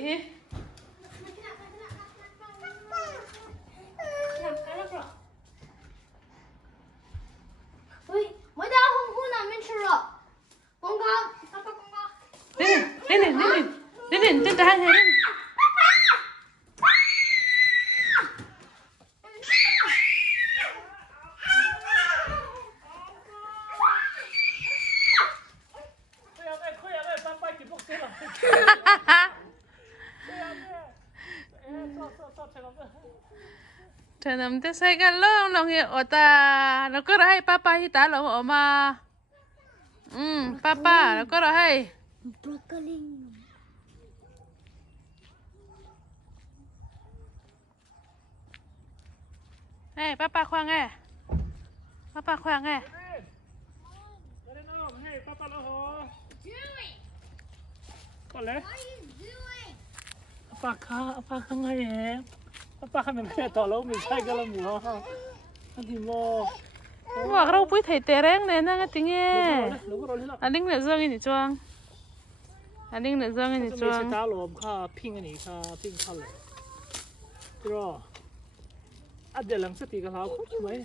hi lên trên tay này trời nằm tới say cái lông lòng hiệu ở ta nó có hay papa hi ta lòng ở mà papa nó có hay hey papa khoang nghe papa khoang nghe apa kang ya apa kan mình tỏ lỗ mình sai cái là mùa anh thì mò mà rau bưởi thầy tè reng này nó cái tiếng nghe anh đinh lại dương cái gì choang anh đinh lại dương cái gì choang ta lồm kha ping cái này kha ping khaเลยrồi anh để làm sao thì cái nào cũng vậy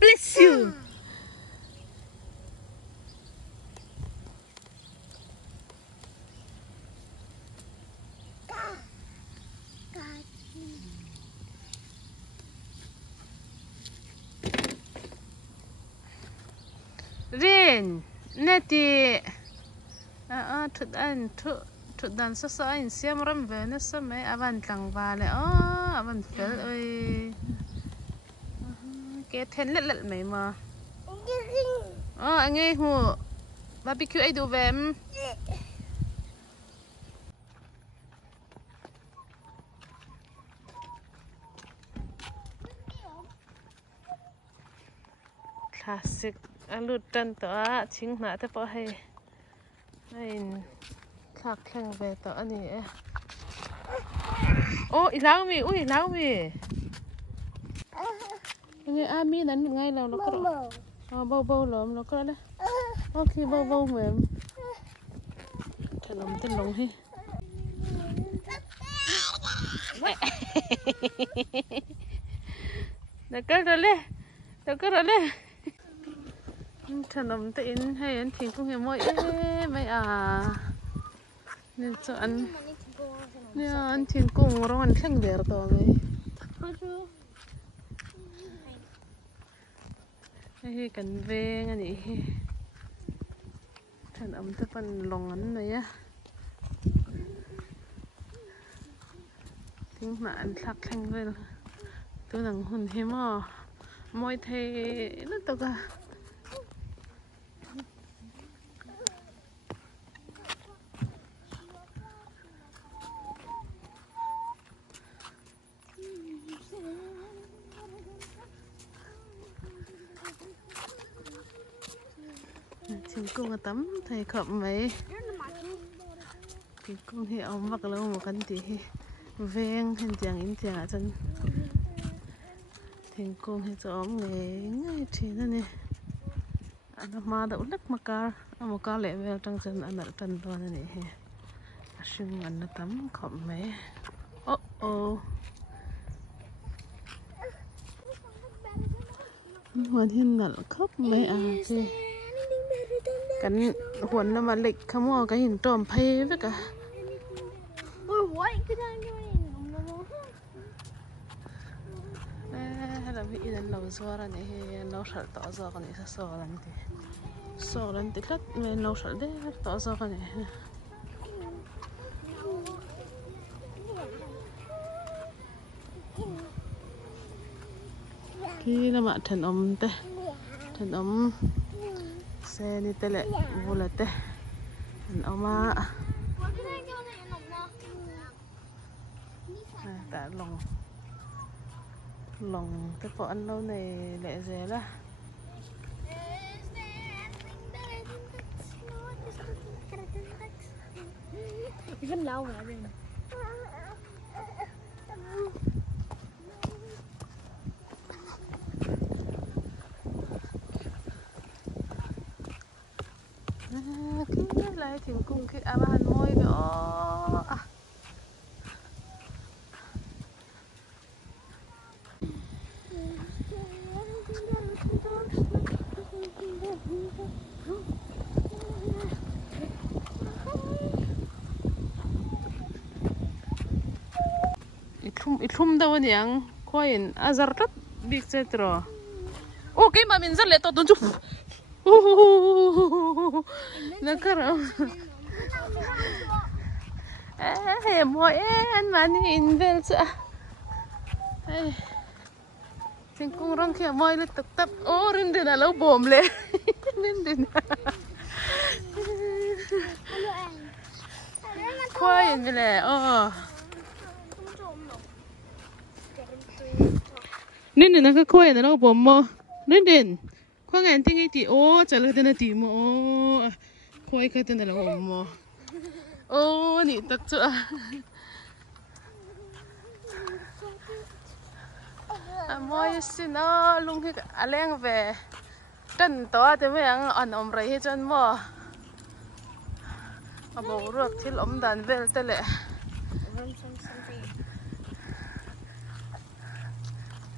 bless you Rin, neti, thut dan sa in siam ram ve na sa mai avan tlang vale avan fel oi ke then let mai ma anh ấy hu barbecue ai du vem classic alut tan to ching na te po hay in khak khang ve to ani e ô ilau mi ui ilau mi nghe ami nan ngay là nó có bâu bâu lồm nó có đấy ok bâu bâu mềm thật lòng tên lòng he được cái rồi lên được cái rồi lên thật lòng tên hay anh thì cũng hiểu mỗi mấy nên cho anh nè anh thì cũng rồi anh khăng đẹp to này hay cần veng anh ấy thật ấm tới phần lòng anh này á tiếng mà anh thắc khăng về tôi đang hôn hiếm môi thầy nó to cả chim cung tắm thầy khawp mấy chim cung thì ông mặc lâu một căn tí veng hình dạng in dạng ở chân chim cung thì cho ông nghề ngay thì nó nè anh mà đậu lắc mà cá lẹ về trong chân anh ở chân to này nè xương anh nó tắm khawp mấy ô hoàn hiên là khóc mấy kì cắn huấn là mà lịch không có cái hình tròn phay với cả hay là vị đến lâu xưa rồi này lâu sợ tỏ ra cái này sợ lần thì lát mình lâu sợ đấy tỏ ra cái này khi là mà thần ông xe đi tới lại vô là té ông mà tại lòng cái phở ăn lâu này lại dễ đó rất lâu rồi Cái lại thì cung cái abahan môi cái ô itlum đâu anh yang coin azar lắm big cetro ô cái mà mình rất lệ to tuần chụp nó cơ rồi môi anh mà đi invel chứ chính cung rong kia môi lên tập tập ô rin đi là lâu bồm lệ rin đi coin về lệ nên là cái coin nó bồm mò nên đến khoang anh tiếng ấy thì ô trả lời tên là tí mò coin cái tên là bồm mò ô nị tắc chưa môi xin lung khi aleng về trần to thì mấy anh ông rầy hết chân mò bầu ruột thì lắm đàn về thế lệ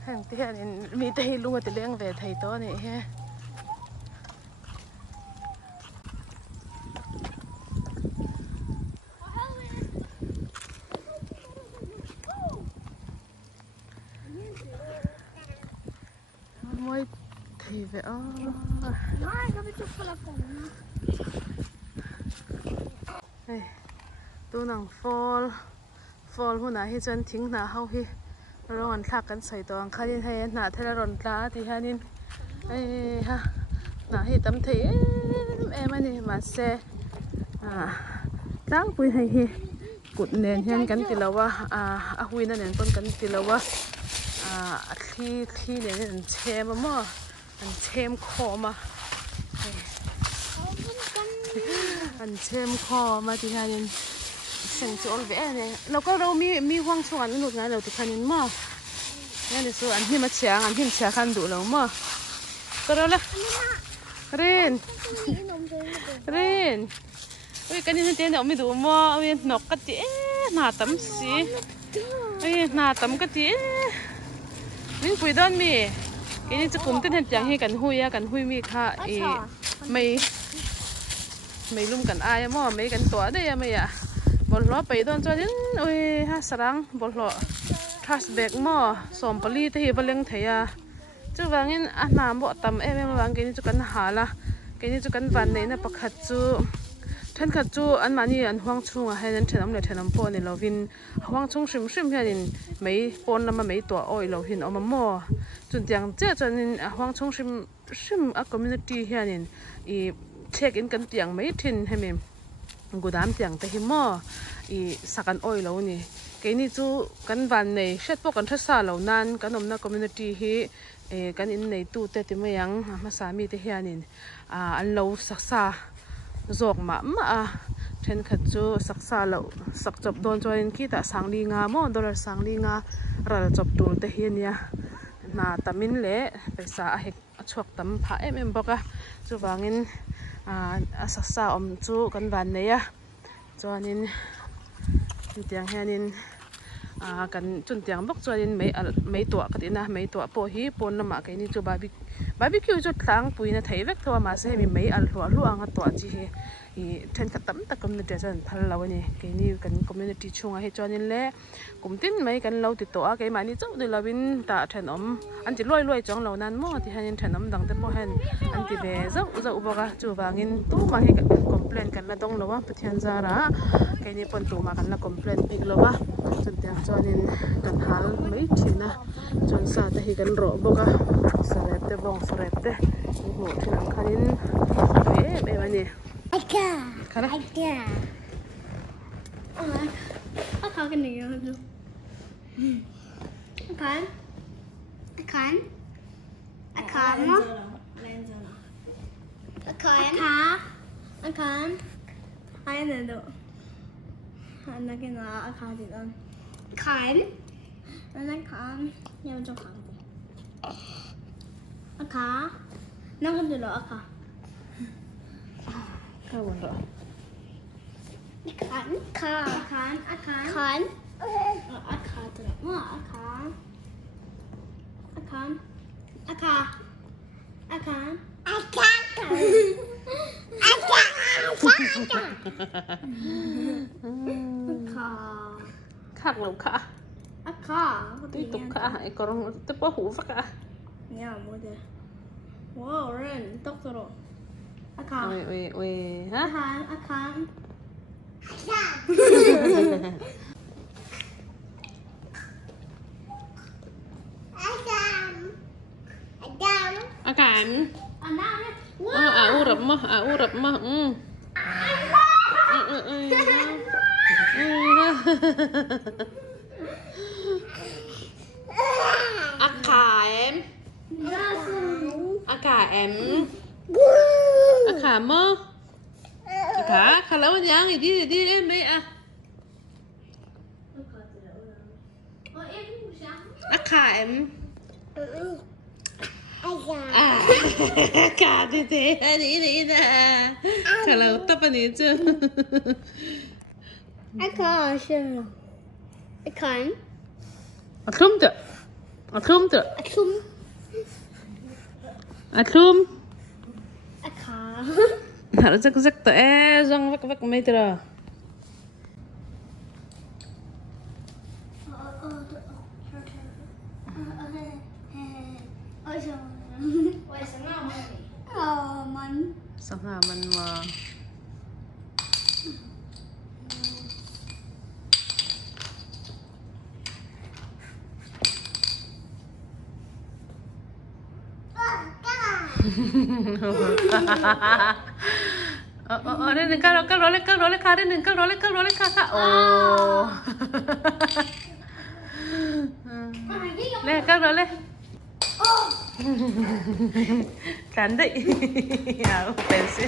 hàng tiền thì mi thầy luôn thì leng về thầy to này he môi thầy về tu nàng fall hôm nay hi chân thính na hao hi rồi anh thắcกันใส่ตัวอังคารนี่ให้น่าเทละรอนตาที่ฮะนี่ฮะน่าให้ตำเทมันนี่มาเซตั้งปุยให้hiกุดเนียนเห็นกันติละว่าหุยนั่นเองต้นกันติละว่าที่เนี่ยอันเชมมาอันเชมคอมาอันเชมคอมาที่ฮะนี่เสียงโจลเวเนี่ยแล้วก็เรามีห่วงช่วงนั้นหนุกงานเราติดคันนี้มั้งงั้นเดี๋ยวอันที่มาเชียงอันที่เชียงคันดูเรามั้งก็เราละเรนอุ้ยกันนี่เต้นเดี๋ยวไม่ดูมั้งอุ้ยนกกระติหน้าตั้มสีอุ้ยหน้าตั้มกระติวิ่งไปด้านมีกันนี่จะกลุ่มเต้นเห็นอย่างให้กันหุยมีค่ะไม่ลุ่มกันอายมั้งไม่กันตัวได้ยังไม่อะบอลล้อไปโดนจอดินโอ้ยฮะสรังบอลล้อทรัสเบกหม้อสมปลีที่บะเลียงเทียจู่วางินน้ำบ่ต่ำวางกินจุกันหาละกินจุกันวันนี้นะปักขัดจู่ท่านขัดจู่อันมานี่อันห่วงชุ่งให้นั่นเทน้ำเลยเทน้ำปนนี่เราวินห่วงชุ่งชิมเฮียนินไม่ปนแล้วมันไม่ตัวอ้อยเราวินเอามาหม้อจนอย่างเจ้าจนนินห่วงชุ่งชิมคอมมูนิตี้เฮียนินเช็คอินกันอย่างไม่ทินให้เมมกูดามเตียงแต่หิมอสักกันอ้อยแล้วนี่แกนี่จูกันวันในเช็ดพวกกันทัศน์เหล่านั้นกันอมนาคอมมูนิตี้ฮีกันอินในตู้เตติไม่ยังมาสามีเทียนินอันเราสักษาจอกมาเช่นขัดจูสักษาเราสักจบโดนจอยกี้แต่สังลีงาโมดอลลาร์สังลีงาเราจบตูเทียเนี่ยนาตามินเละไปสาเหกชวกตำผาบอกอะจูวางินสักษาจูกันวันเนี่ยจวนนินเตียงเฮียนินกันจนเตียงบอกจวนนินไม่ตัวกันนะไม่ตัวโปฮีปนน้ำมากันนี่จูบาร์บีคิวจุดหลังปุยนะไทยเวกทัวมาเสียมีไม่อัลหัวอังตัวจีเฮเทนขัดตั้มตะคอมมิวนิตี้จันทัลเราเนี่ยกันนี่กันคอมมิวนิตี้ช่วงให้จวนนินเล่กลุ่มติ้นไม่กันเราติดตัวกันมานี่เจ้าเดี๋ยวเราวินตาเทนอันที่รวยจังเรานั้นมั่วที่เฮียนินเทนดังแต่พอเห็นอันที่เบเจ้าอุบกะจูบางินตู้มาให้กันคอมเพลนกันละดงเราว่าปะเทียนจาระกันนี่ปนตู้มากันละคอมเพลนอีกเราว่าจนเตียงจวนนินกันหาไม่ถิ่นนะจนซาแต่ให้กันรอบกะสเรปเตบองสเรปเตหัวที่หลังคันนินวันนี้ค่ะAkan kan ni yang tu. Akan. Ai nè tu. Anak kena akan di dalam. Akan. Yang jauh kan. Akan. Nak kan dulu akan. Khao buồn rồi. Khán. Khán. Khán. Khạc lẩu khả. Tuy tục khả hãy có rong tức bó hủ vắc à. Nha mua đây. Wow, ren tóc rồi. Ôi hả? Khán. Akan. Urap mah. Em. Mơ. Khả lâu nhang đi em mấy à. Em. Khả đi đi nè. Khả lâu tập anh ấy chứ. Aklum được. Hả rắc tớ răng vắc mấy tờ rồi. Sáng ngà mình mà. Đây đừng cao rồi khá đây đừng cao rồi khá. Ồ. Lên cao rồi lên. Cắn đấy. Ya, pensé.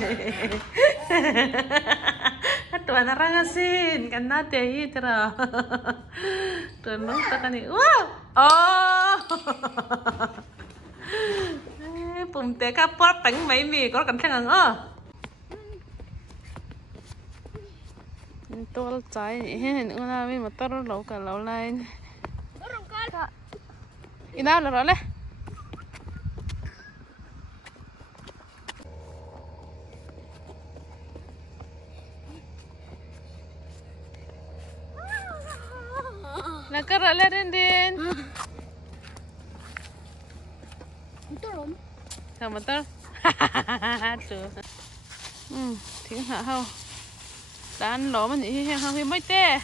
Tuan orang asin kan nate itra. Tuan lo takkan ni. Wow. Oh. Bùm té cá pot bánh mấy mì có cần thằng ơ. Tôi trái nhỉ, nữa là mình mà tao lẩu cả lẩu này. Ina là rồi đấy. Nak kerak lah Din. Betul. Sama betul. Tuh. Tiếng hạ hao. Đàn lỗ mà nhỉ hàng thì mấy tê.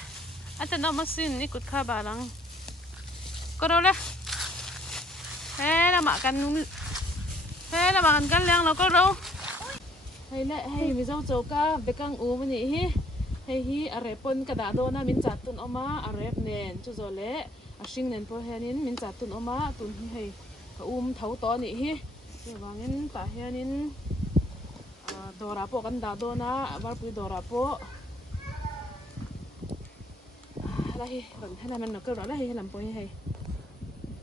Anh chân đâu machine ní cút kha bà lăng. Có đâu đấy. Thế là mà cần cân leng nó có đâu. Hay lại hay Mizo châu ca về căng u mà nhỉ. Hay hi arepon kada do na min chatun oma arep nen chu zo le asing nen po henin min chatun oma tun hi hay thau to ni hi wangin ta henin dora po kan da do na bar pui dora po la hi ron hena man no ko la hi lam po hi hay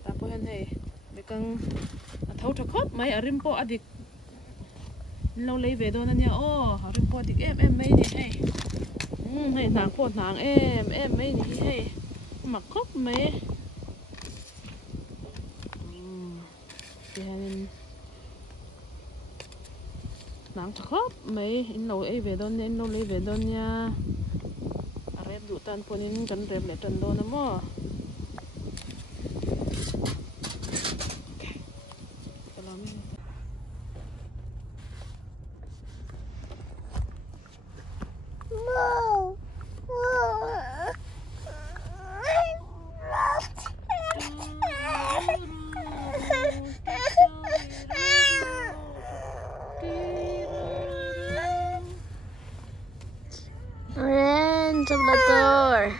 ta po hen hay be kang thau tha khop mai arim po adik lâu lấy về do na nya o arim po adik em mai ni hay hay nàng po nàng em mấy nhỉ hay mặc khóc mấy nàng khóc mấy in lâu ấy về đón in lâu lấy về đón nha rep dụ tan po in cần rep lại trần đô nè mò Ren trong là door.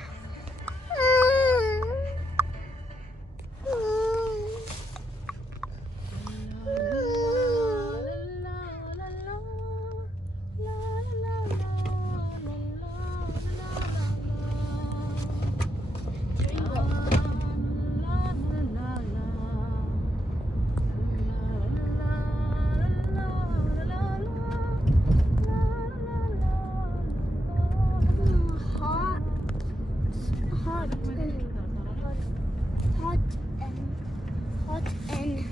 hot and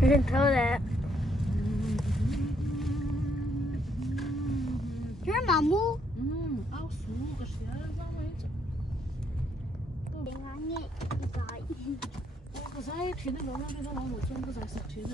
认头的。这是马木。奥数个是要让位置。你看你在。我个在天的龙那边的老母村不在上天的。